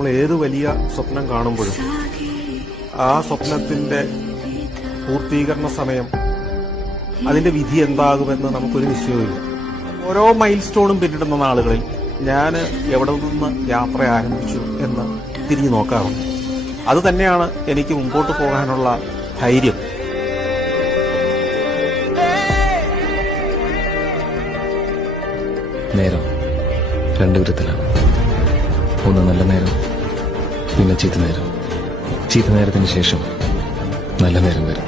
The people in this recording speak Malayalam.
നമ്മൾ ഏത് വലിയ സ്വപ്നം കാണുമ്പോഴും ആ സ്വപ്നത്തിന്റെ പൂർത്തീകരണ സമയം, അതിന്റെ വിധി എന്താകുമെന്ന് നമുക്കൊരു നിശ്ചയമില്ല. ഓരോ മൈൽ സ്റ്റോണും പിന്നിടുന്ന നാളുകളിൽ ഞാൻ എവിടെ നിന്ന് യാത്ര ആരംഭിച്ചു എന്ന് തിരിഞ്ഞു നോക്കാറുണ്ട്. അത് തന്നെയാണ് എനിക്ക് മുമ്പോട്ട് പോകാനുള്ള ധൈര്യം. നേരം രണ്ടു വിധത്തിലാണ്. ഒന്ന് നല്ല നേരം, പിന്നെ ചീത്ത നേരം. ചീത്ത നേരത്തിന് ശേഷം നല്ല നേരം വരും.